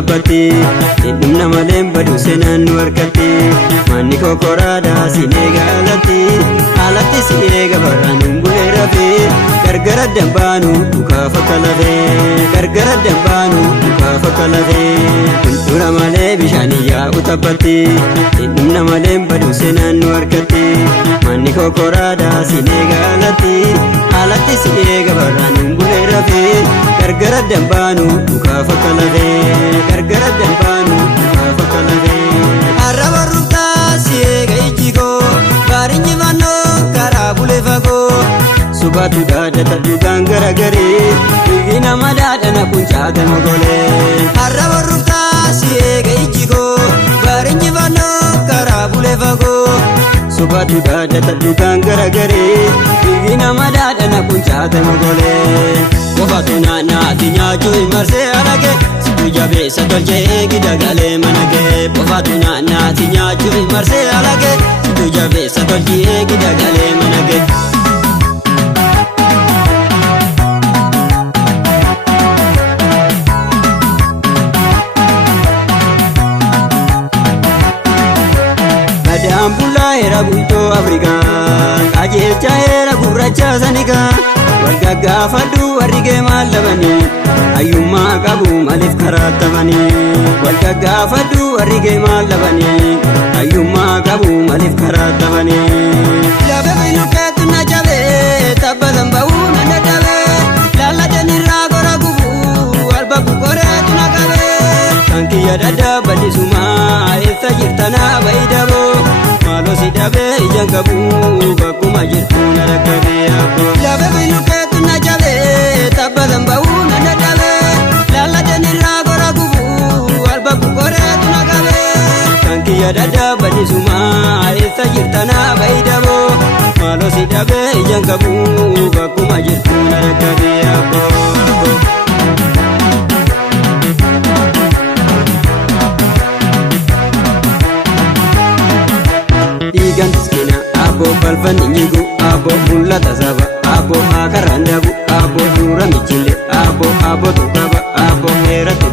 taphatti hidhumna malee badu seenaan nu harkatti manni kokoraadhaa siin eegaalatti alatti si eega barraan bulee rafee gargara dambaanu dhukaaf akka lafee gargara dambaanu dhukaaf akka lafee qulqulla malee bishaan yaa'u taphatti hidhumna malee badu seenaan nu harkatti manni kokoraadhaa siin eegaalatti alatti si eega barraan bulee rafee gargara dambaanu dhukaaf akka lafee gargara dambaanu dhukaaf akka lafee arraba ruftaa si eega ijji koo barinyi fannoo karaa bulee fagoo subatu daadata dhugaan garagaree dhiigi nama daadhana kuncaate mogolee arraba ruftaa si eega ijji koo barinyi fannoo karaa bulee fagoo subatu daadata dhugaan garagaree dhiigi nama daadhana kuncaate mogolee qofatu naannaati nyaachuu marsee alage situ jabeessa tolchee gidagalee managee qofatu naannaati nyaachuu marsee alage situ jabeessa tolchee gidagalee managee badaan bullaa heera bultoo afrikaa qajeelcha heera gurraacha sanikaa wal gaggaafadhu warri geemaan labanii hayyummaa qabu maaliif karaa tabanii wal gaggaafadhu warri geemaan labanii hayyummaa qabu maaliif karaa tabanii lafa binukeetu na jabee tabbatan ba'uu na dadhabee laalladeen irraa gora gubuu walbakku koreetu na qabee kan kiyya dadhabadhisumaa eessa jirtanaa bayidaboo maaloo si dhabee ijaan qabuu bakkuma jirtu na rakkabee akkoo lafa binukeetu na jabee tabbatan ba'uu na dadhabee laalladeen irraa gora gubuu walbakku koreetu na qabee kan kiyya dadhabadhisumaa eessa jirtanaa bayidaboo maaloo si dhabee ijaan qabuu bakkuma jirtu na rakkabee akkoo dhiigan tiskina aboo balfanni nyigu aboo mul'ata saba aboo haakaraan dabu aboo duura michille aboo tukaba aboo heeratu